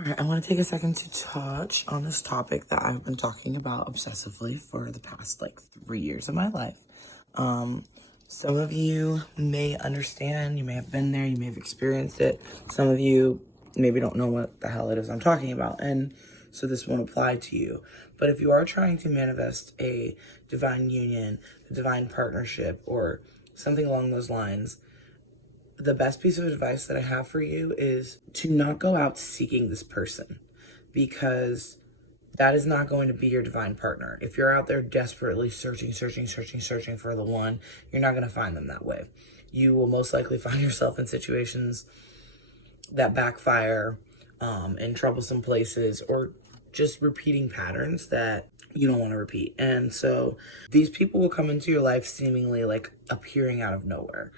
All right, I want to take a second to touch on this topic that I've been talking about obsessively for the past 3 years of my life. Some of you may understand, you may have been there, you may have experienced it. Some of you maybe don't know what the hell it is I'm talking about, and so this won't apply to you. But if you are trying to manifest a divine union, a divine partnership, or something along those lines, the best piece of advice that I have for you is to not go out seeking this person, because that is not going to be your divine partner. If you're out there desperately searching for the one, you're not going to find them that way. You will most likely find yourself in situations that backfire, in troublesome places, or just repeating patterns that you don't want to repeat. And so these people will come into your life seemingly appearing out of nowhere.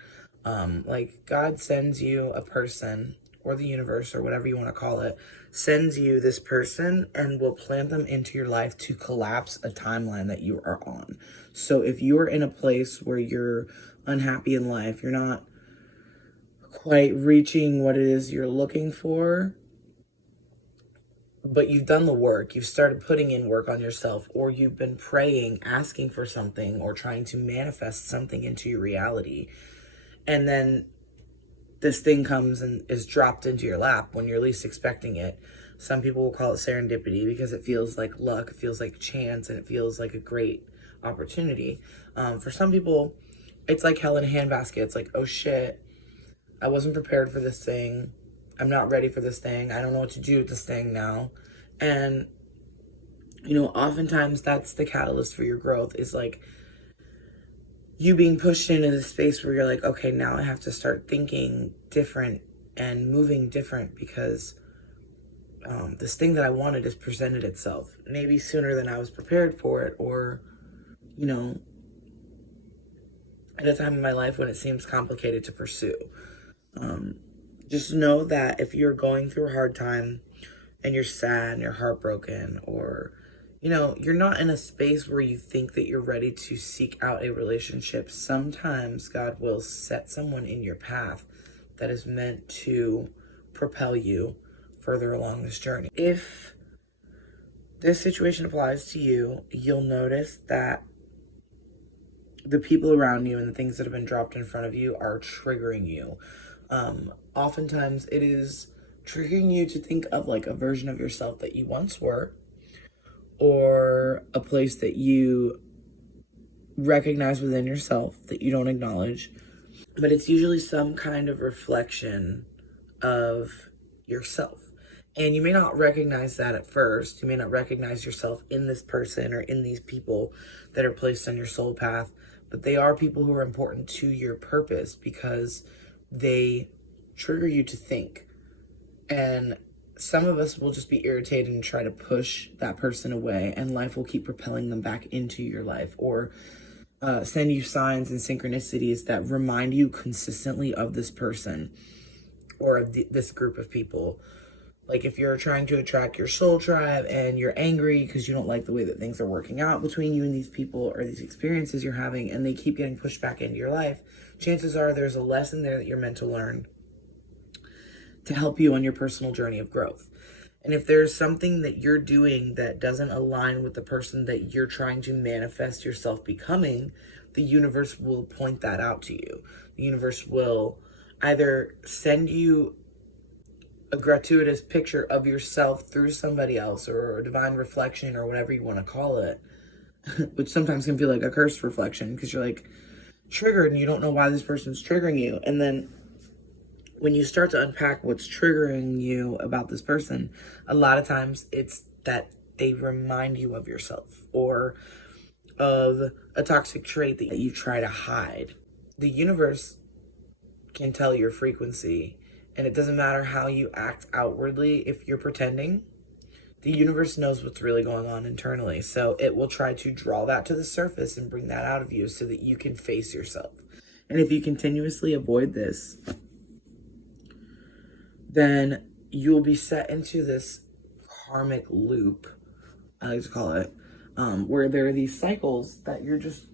God sends you a person, or the universe, or whatever you want to call it, sends you this person and will plant them into your life to collapse a timeline that you are on. So if you're in a place where you're unhappy in life, you're not quite reaching what it is you're looking for, but you've done the work, you've started putting in work on yourself, or you've been praying, asking for something, or trying to manifest something into your reality, and then this thing comes and is dropped into your lap when you're least expecting it. Some people will call it serendipity because it feels like luck, it feels like chance, and it feels like a great opportunity. For some people, it's like hell in a handbasket. It's like, oh shit, I wasn't prepared for this thing. I'm not ready for this thing. I don't know what to do with this thing now. And, oftentimes that's the catalyst for your growth, is you being pushed into this space where you're like, okay, now I have to start thinking different and moving different, because this thing that I wanted has presented itself maybe sooner than I was prepared for it, or, at a time in my life when it seems complicated to pursue. Just know that if you're going through a hard time and you're sad and you're heartbroken, or you're not in a space where you think that you're ready to seek out a relationship, sometimes God will set someone in your path that is meant to propel you further along this journey. If this situation applies to you, you'll notice that the people around you and the things that have been dropped in front of you are triggering you. Oftentimes it is triggering you to think of a version of yourself that you once were, or a place that you recognize within yourself that you don't acknowledge. But it's usually some kind of reflection of yourself. And you may not recognize that at first. You may not recognize yourself in this person or in these people that are placed on your soul path, but they are people who are important to your purpose because they trigger you to think. And some of us will just be irritated and try to push that person away, and life will keep propelling them back into your life, or send you signs and synchronicities that remind you consistently of this person or of this group of people. Like if you're trying to attract your soul tribe and you're angry because you don't like the way that things are working out between you and these people or these experiences you're having, and they keep getting pushed back into your life, chances are there's a lesson there that you're meant to learn to help you on your personal journey of growth. And if there's something that you're doing that doesn't align with the person that you're trying to manifest yourself becoming, the universe will point that out to you. The universe will either send you a gratuitous picture of yourself through somebody else, or a divine reflection, or whatever you want to call it, which sometimes can feel like a cursed reflection because you're triggered and you don't know why this person's triggering you. And then when you start to unpack what's triggering you about this person, a lot of times it's that they remind you of yourself, or of a toxic trait that you try to hide. The universe can tell your frequency, and it doesn't matter how you act outwardly. If you're pretending, the universe knows what's really going on internally. So it will try to draw that to the surface and bring that out of you so that you can face yourself. And if you continuously avoid this, then you'll be set into this karmic loop, I like to call it, where there are these cycles that you're just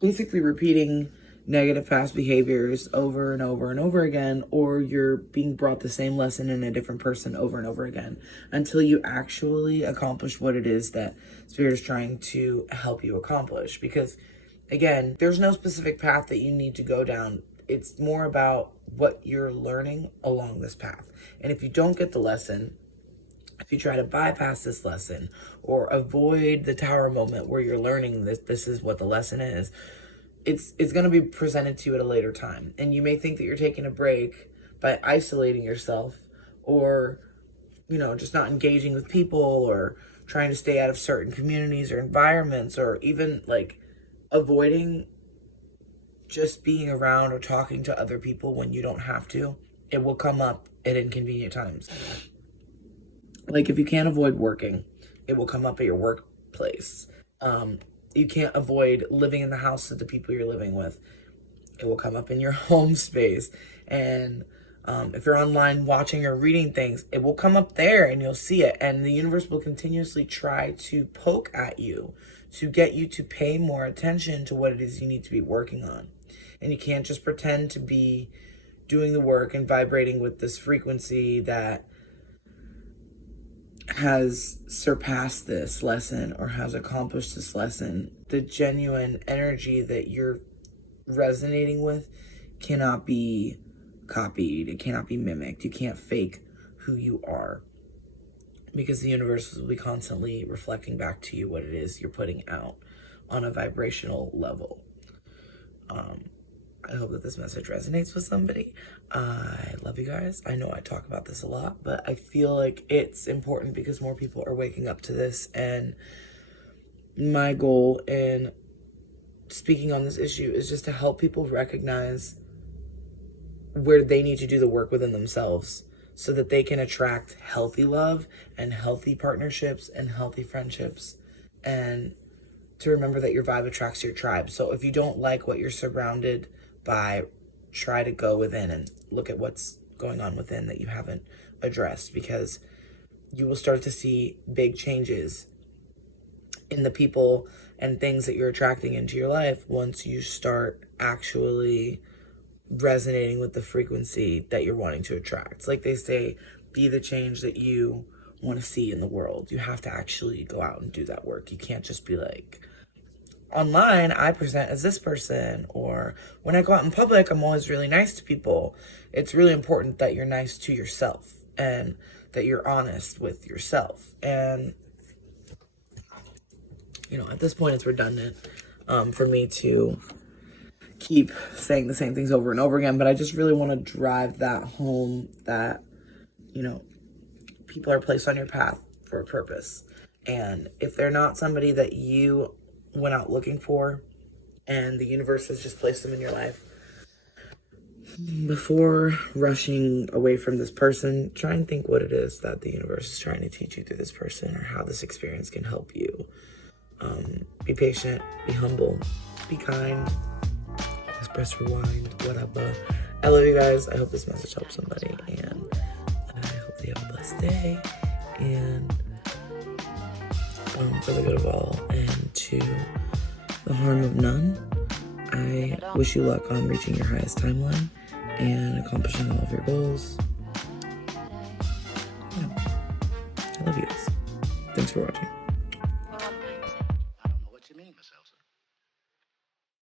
basically repeating negative past behaviors over and over and over again, or you're being brought the same lesson in a different person over and over again until you actually accomplish what it is that Spirit is trying to help you accomplish. Because again, there's no specific path that you need to go down. It's more about what you're learning along this path. And if you don't get the lesson, if you try to bypass this lesson or avoid the tower moment where you're learning this is what the lesson is, it's going to be presented to you at a later time. And you may think that you're taking a break by isolating yourself, or, just not engaging with people, or trying to stay out of certain communities or environments, or even like avoiding just being around or talking to other people when you don't have to. It will come up at inconvenient times. Like if you can't avoid working, it will come up at your workplace. You can't avoid living in the house of the people you're living with. It will come up in your home space. And if you're online watching or reading things, it will come up there and you'll see it. And the universe will continuously try to poke at you to get you to pay more attention to what it is you need to be working on. And you can't just pretend to be doing the work and vibrating with this frequency that has surpassed this lesson or has accomplished this lesson. The genuine energy that you're resonating with cannot be copied. It cannot be mimicked. You can't fake who you are, because the universe will be constantly reflecting back to you what it is you're putting out on a vibrational level. I hope that this message resonates with somebody. I love you guys. I know I talk about this a lot, but I feel like it's important because more people are waking up to this. And my goal in speaking on this issue is just to help people recognize where they need to do the work within themselves so that they can attract healthy love and healthy partnerships and healthy friendships, and to remember that your vibe attracts your tribe. So if you don't like what you're surrounded by, try to go within and look at what's going on within that you haven't addressed, because you will start to see big changes in the people and things that you're attracting into your life once you start actually resonating with the frequency that you're wanting to attract. It's like they say, be the change that you want to see in the world. You have to actually go out and do that work. You can't just be like, online, I present as this person, or when I go out in public, I'm always really nice to people. It's really important that you're nice to yourself and that you're honest with yourself. And, at this point, it's redundant for me to keep saying the same things over and over again, but I just really want to drive that home that, people are placed on your path for a purpose. And if they're not somebody that you went out looking for and the universe has just placed them in your life, before rushing away from this person, try and think what it is that the universe is trying to teach you through this person, or how this experience can help you. Be patient, be humble, be kind, press rewind, whatever. I love you guys. I hope this message helps somebody, and I hope they have a blessed day, and for the good of all and to the harm of none. I wish you luck on reaching your highest timeline and accomplishing all of your goals. I love you guys. Thanks for watching.